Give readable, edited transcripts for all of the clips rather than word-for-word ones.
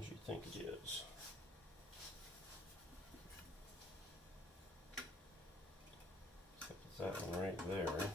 as you think it is. Except it's that one right there.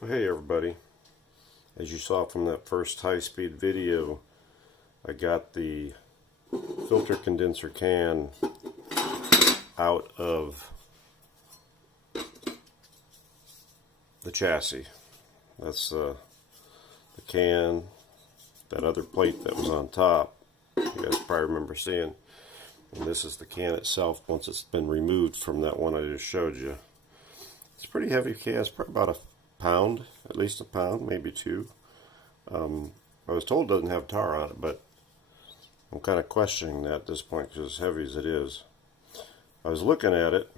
Well, hey everybody, as you saw from that first high-speed video, I got the filter condenser can out of the chassis. That's the can, that other plate that was on top, you guys probably remember seeing. And this is the can itself once it's been removed from that one I just showed you. It's a pretty heavy can, it's probably about a pound, at least a pound, maybe two. I was told it doesn't have tar on it, but I'm kind of questioning that at this point because as heavy as it is. I was looking at it.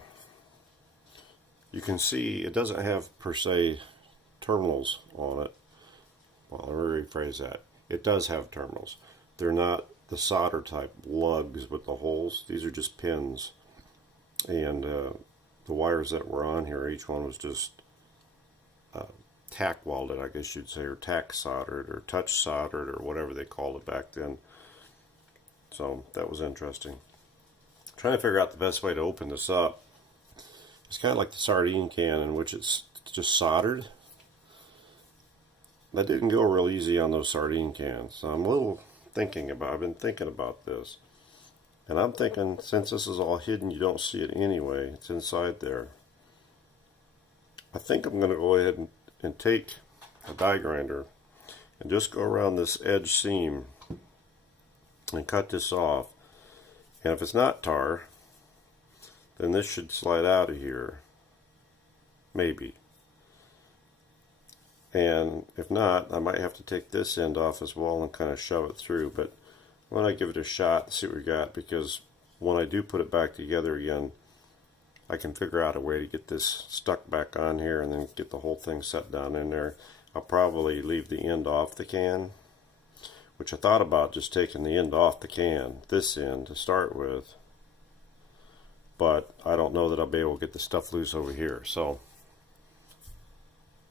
You can see it doesn't have per se terminals on it. Well, let me rephrase that. It does have terminals. They're not the solder type lugs with the holes. These are just pins. And the wires that were on here, each one was just tack welded, I guess you'd say, or tack soldered, or touch soldered, or whatever they called it back then. So that was interesting. I'm trying to figure out the best way to open this up. It's kind of like the sardine can in which it's just soldered. That didn't go real easy on those sardine cans. So I'm a little I've been thinking about this. And I'm thinking, since this is all hidden, you don't see it anyway. It's inside there. I think I'm going to go ahead and take a die grinder and just go around this edge seam and cut this off. And if it's not tar, then this should slide out of here. Maybe. And if not, I might have to take this end off as well and kind of shove it through. But why don't I give it a shot and see what we got, because when I do put it back together again, I can figure out a way to get this stuck back on here and then get the whole thing set down in there. I'll probably leave the end off the can, which I thought about just taking the end off the can, this end to start with, but I don't know that I'll be able to get the stuff loose over here. So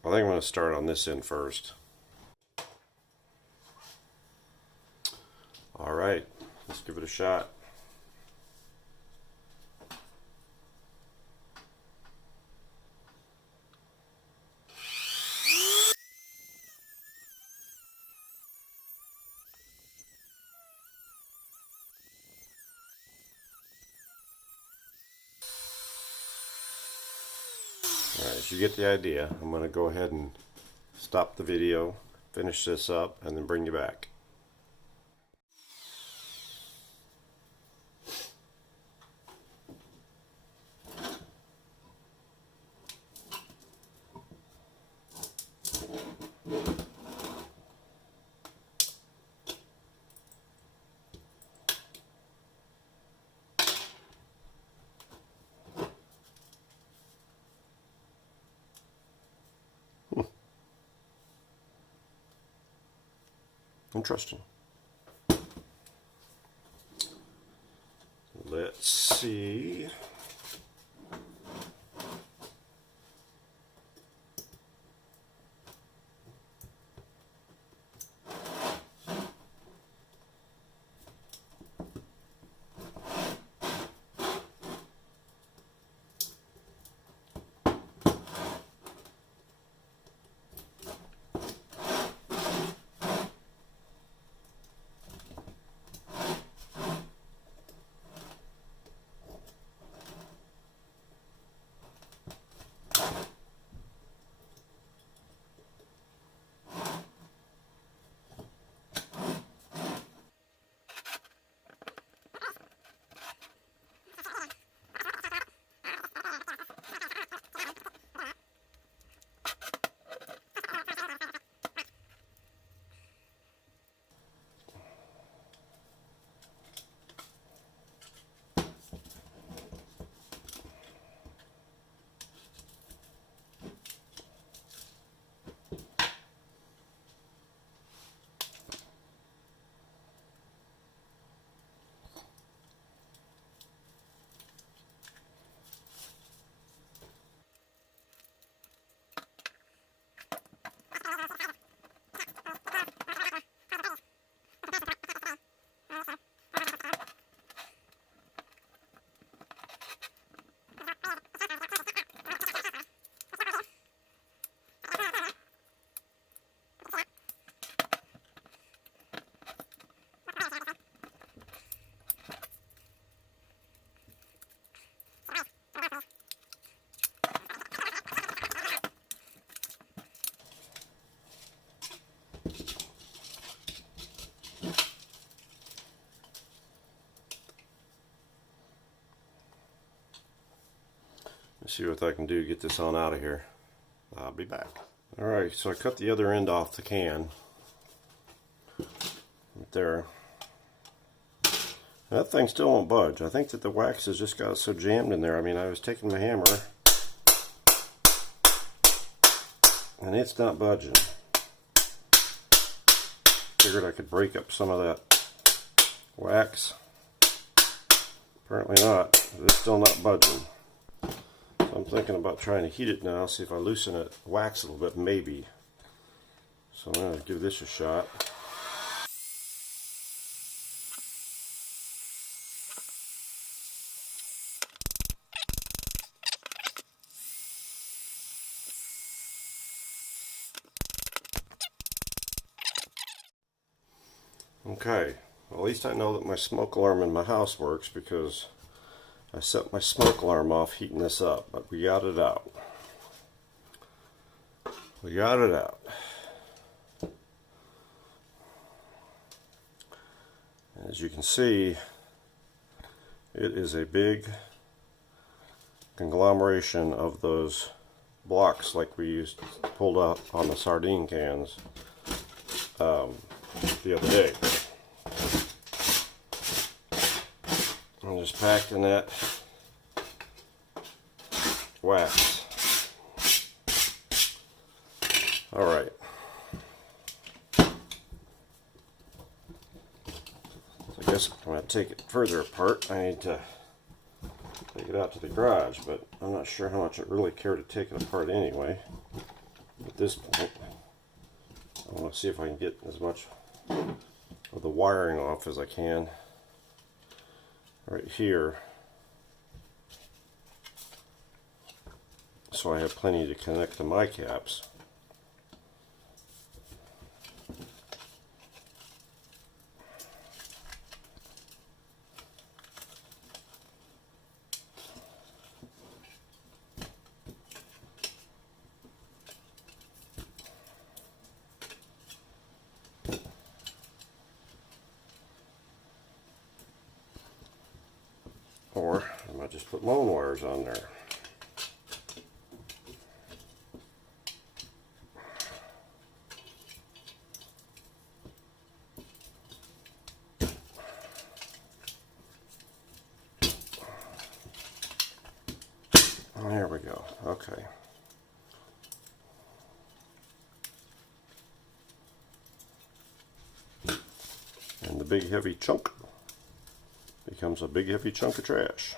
I think I'm going to start on this end first. Alright, let's give it a shot. Alright, so you get the idea. I'm going to go ahead and stop the video, finish this up, and then bring you back. Interesting. Let's see. Let's see what I can do to get this on out of here. I'll be back. Alright, so I cut the other end off the can. Right there. That thing still won't budge. I think that the wax has just got so jammed in there. I mean, I was taking my hammer and it's not budging. Figured I could break up some of that wax. Apparently not. It's still not budging. So I'm thinking about trying to heat it now, see if I loosen it, wax a little bit, maybe. So I'm going to give this a shot. Okay, well, at least I know that my smoke alarm in my house works because I set my smoke alarm off heating this up, but we got it out. We got it out. As you can see, it is a big conglomeration of those blocks like we used pulled out on the sardine cans the other day. I'm just packed in that wax. Alright. So I guess I'm going to take it further apart. I need to take it out to the garage, but I'm not sure how much I really care to take it apart anyway. At this point, I want to see if I can get as much of the wiring off as I can. Right here, so I have plenty to connect to my caps. Or I might just put lone wires on there. There we go. Okay. And the big heavy chunk becomes a big heavy chunk of trash.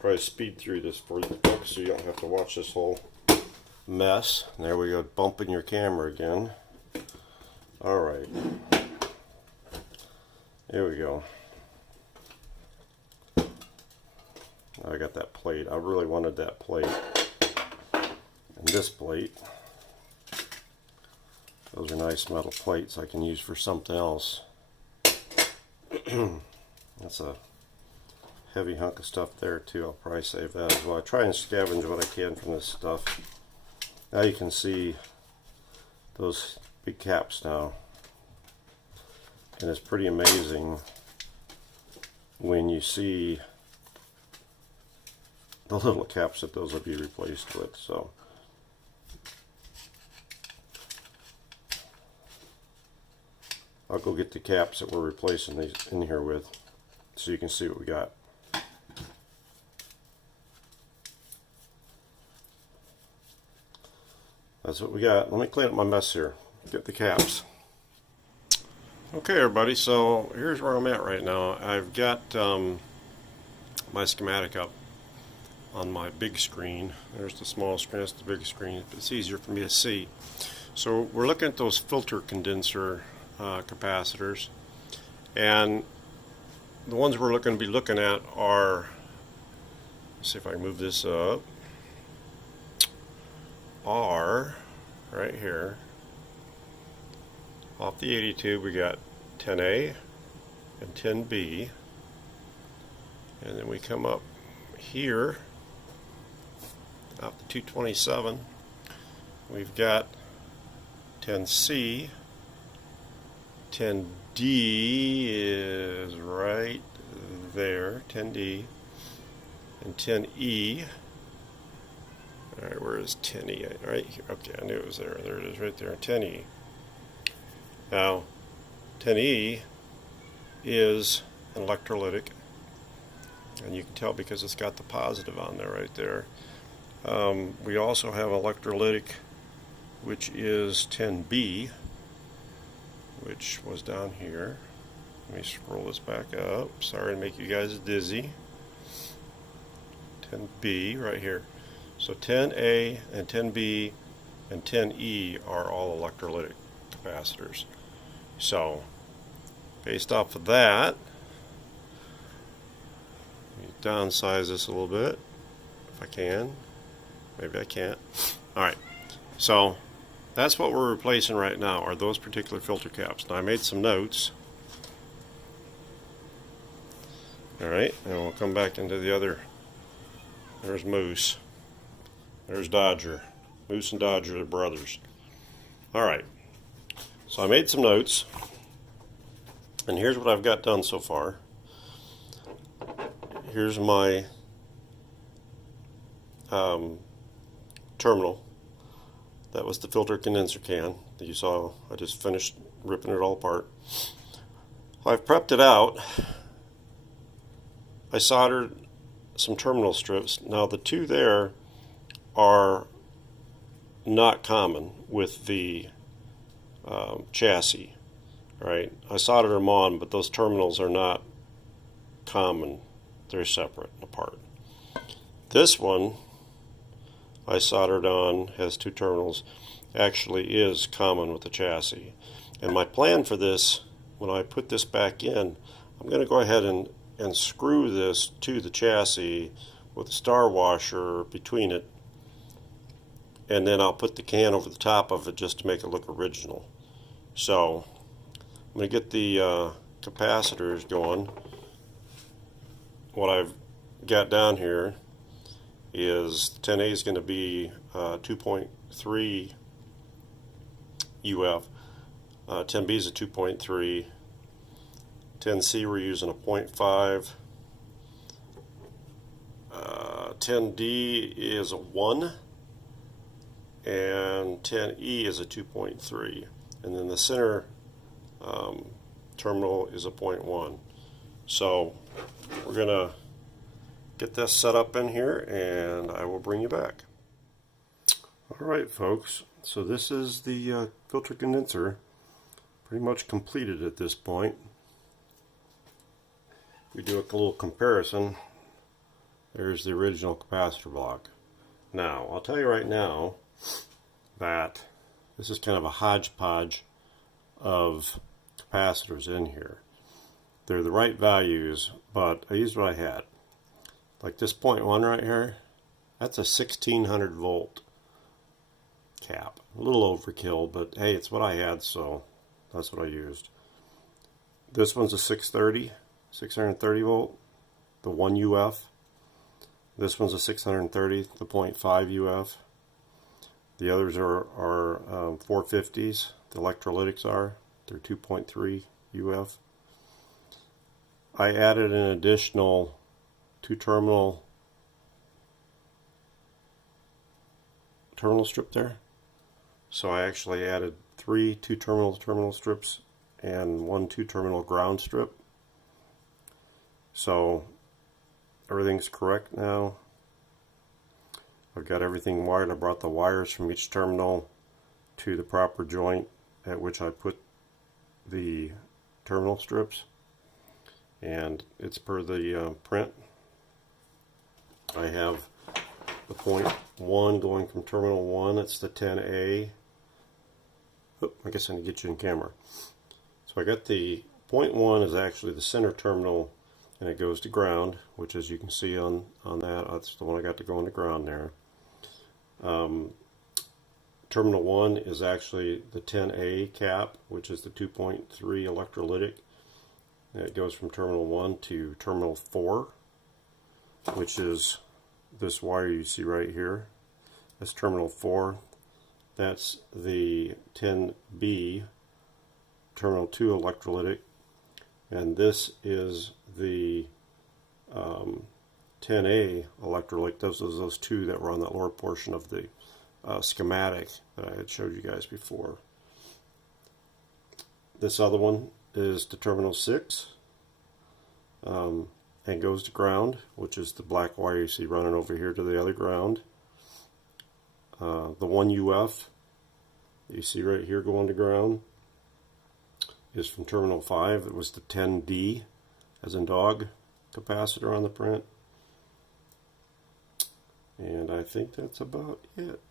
Probably speed through this for you folks so you don't have to watch this whole mess. There we go, bumping your camera again. Alright. Here we go. I got that plate. I really wanted that plate. And this plate. Those are nice metal plates I can use for something else. That's a heavy hunk of stuff there too. I'll probably save that as well. I try and scavenge what I can from this stuff. Now you can see those big caps now. And it's pretty amazing when you see the little caps that those will be replaced with. So I'll go get the caps that we're replacing these in here with, so you can see what we got. That's what we got. Let me clean up my mess here. Get the caps. Okay, everybody, so here's where I'm at right now. I've got my schematic up on my big screen. There's the small screen, that's the big screen. It's easier for me to see. So we're looking at those filter condenser capacitors, and the ones we're going to be looking at are, let's see if I can move this up, are right here. Off the 82 we got 10A and 10B, and then we come up here off the 227 we've got 10C, 10D is right there, 10D, and 10E. Alright, where is 10E? Right here. Okay, I knew it was there. There it is right there, 10E. Now, 10E is an electrolytic, and you can tell because it's got the positive on there right there. We also have electrolytic, which is 10B, which was down here. Let me scroll this back up. Sorry to make you guys dizzy. 10B right here. So 10A and 10B and 10E are all electrolytic capacitors. So based off of that, let me downsize this a little bit if I can. Maybe I can't. Alright, so that's what we're replacing right now, are those particular filter caps. Now I made some notes. Alright, and we'll come back into the other. There's Moose. There's Dodger. Moose and Dodger are brothers. Alright, so I made some notes, and here's what I've got done so far. Here's my terminal. That was the filter condenser can that you saw. I just finished ripping it all apart. I've prepped it out. I soldered some terminal strips. Now the two there are not common with the chassis, right? I soldered them on, but those terminals are not common. They're separate and apart. This one I soldered on, has two terminals, actually is common with the chassis. And my plan for this, when I put this back in, I'm going to go ahead and screw this to the chassis with a star washer between it, and then I'll put the can over the top of it just to make it look original. So I'm going to get the capacitors going. What I've got down here is 10A is going to be 2.3 UF, 10B is a 2.3, 10C we're using a 0.5, 10D is a 1, and 10E is a 2.3, and then the center terminal is a 0.1. So we're going to get this set up in here, and I will bring you back. Alright folks, so this is the filter condenser, pretty much completed at this point. We do a little comparison. There's the original capacitor block. Now, I'll tell you right now that this is kind of a hodgepodge of capacitors in here. They're the right values, but I used what I had. Like this 0.1 right here, that's a 1600 volt cap. A little overkill, but hey, it's what I had, so that's what I used. This one's a 630 volt, the 1 UF. This one's a 630, the 0.5 UF. The others are 450s, the electrolytics are. They're 2.3 UF. I added an additional 2-terminal terminal strip there. So I actually added 3 2-terminal strips and 1 2-terminal ground strip. So everything's correct now. I've got everything wired. I brought the wires from each terminal to the proper joint at which I put the terminal strips, and it's per the print. I have the point 1 going from terminal 1, it's the 10A. Oop, I guess I need to get you in camera. So I got the point 1 is actually the center terminal, and it goes to ground, which as you can see on that, that's the one I got to go into ground there. Terminal 1 is actually the 10A cap, which is the 2.3 electrolytic. And it goes from terminal 1 to terminal 4, which is this wire you see right here. That's terminal 4. That's the 10B, terminal 2 electrolytic. And this is the 10A electrolytic. Those two that were on that lower portion of the schematic that I had showed you guys before. This other one is to terminal 6 and goes to ground, which is the black wire you see running over here to the other ground. The 1 UF that you see right here going to ground is from terminal 5. It was the 10D, as in dog, capacitor on the print. And I think that's about it.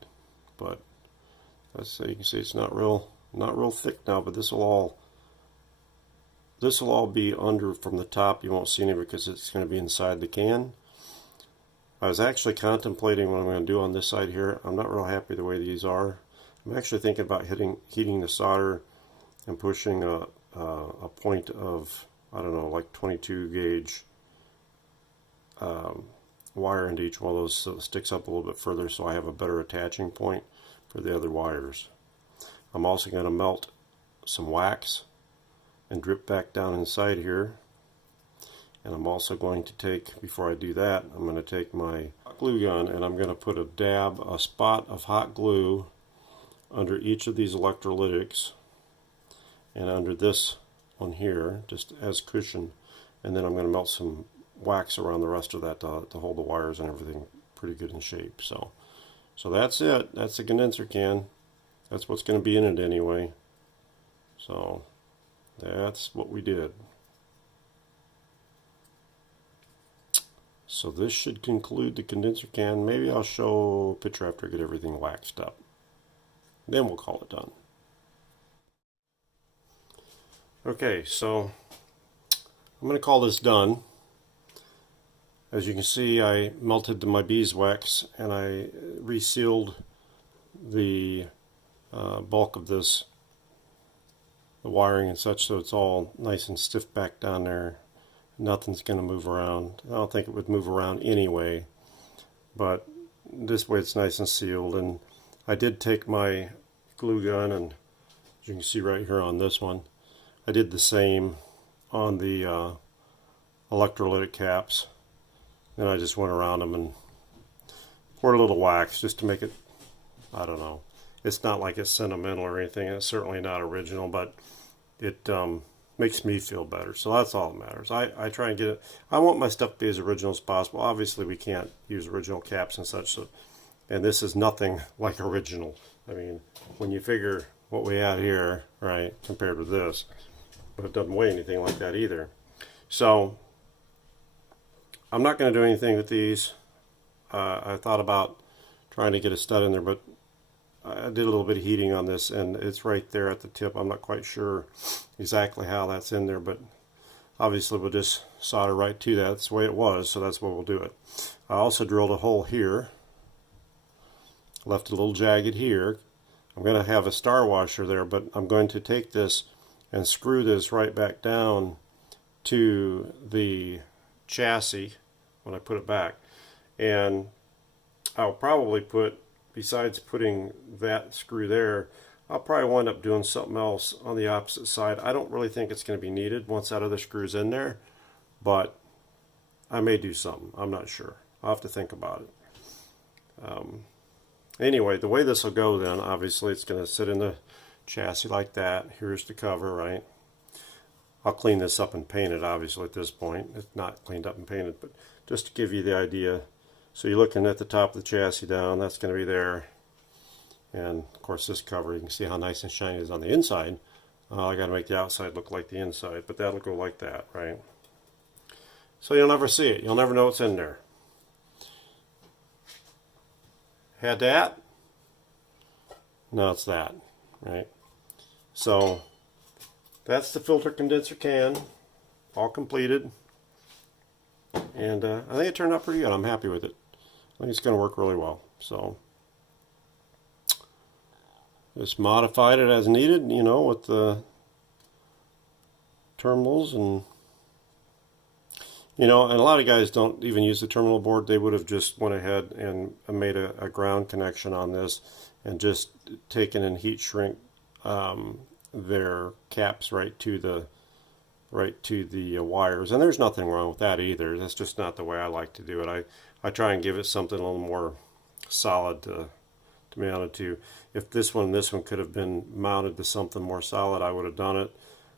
But you can see it's not real thick now, but this will all be under from the top. You won't see any because it's going to be inside the can. I was actually contemplating what I'm going to do on this side here. I'm not real happy the way these are. I'm actually thinking about heating the solder and pushing a point of, I don't know, like 22 gauge wire into each one of those so it sticks up a little bit further, so I have a better attaching point for the other wires. I'm also going to melt some wax and drip back down inside here. And I'm also going to take, before I do that, I'm going to take my glue gun and I'm going to put a spot of hot glue under each of these electrolytics and under this one here, just as cushion. And then I'm going to melt some wax around the rest of that to hold the wires and everything pretty good in shape. So that's it. That's the condenser can. That's what's going to be in it anyway. So that's what we did. So this should conclude the condenser can. Maybe I'll show a picture after I get everything waxed up. Then we'll call it done. Okay, so I'm going to call this done. As you can see, I melted my beeswax and I resealed the bulk of this, the wiring and such, so it's all nice and stiff back down there. Nothing's going to move around. I don't think it would move around anyway, but this way it's nice and sealed. And I did take my glue gun, and as you can see right here on this one, I did the same on the electrolytic caps. Then I just went around them and poured a little wax just to make it, I don't know, it's not like it's sentimental or anything. It's certainly not original, but it makes me feel better. So that's all that matters. I try and get it. I want my stuff to be as original as possible. Obviously, we can't use original caps and such. So, and this is nothing like original. I mean, when you figure what we had here, right, compared with this, but it doesn't weigh anything like that either. So I'm not going to do anything with these. I thought about trying to get a stud in there, but I did a little bit of heating on this, and it's right there at the tip. I'm not quite sure exactly how that's in there, but obviously we'll just solder right to that. That's the way it was, so that's what we'll do it. I also drilled a hole here, left a little jagged here. I'm going to have a star washer there, but I'm going to take this and screw this right back down to the chassis when I put it back. And I'll probably put, besides putting that screw there, I'll probably wind up doing something else on the opposite side. I don't really think it's going to be needed once that other screw's in there, but I may do something. I'm not sure. I'll have to think about it. Anyway, the way this will go then, obviously it's going to sit in the chassis like that. Here's the cover, right? I'll clean this up and paint it, obviously, at this point. It's not cleaned up and painted, but just to give you the idea. So you're looking at the top of the chassis down, that's going to be there. And, of course, this cover, you can see how nice and shiny it is on the inside. I got to make the outside look like the inside, but that'll go like that, right? So you'll never see it. You'll never know what's in there. Had that? No, it's that, right? So that's the filter condenser can, all completed. And I think it turned out pretty good. I'm happy with it. I think it's going to work really well. So just modified it as needed, you know, with the terminals, and you know, and a lot of guys don't even use the terminal board. They would have just went ahead and made a ground connection on this and just taken and heat shrink their caps right to the wires. And there's nothing wrong with that either. That's just not the way I like to do it. I try and give it something a little more solid to be mounted to. If this one could have been mounted to something more solid, I would have done it.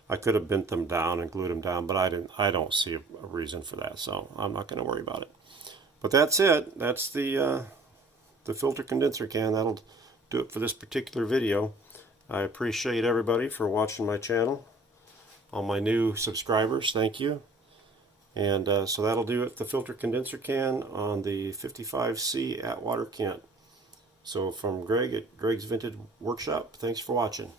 I could have bent them down and glued them down, but I don't see a reason for that, so I'm not going to worry about it. But that's it. That's the filter condenser can. That'll do it for this particular video. I appreciate everybody for watching my channel. All my new subscribers, thank you. And so that'll do it, the filter condenser can on the 55C Atwater Kent. So from Greg at Greg's Vintage Workshop, thanks for watching.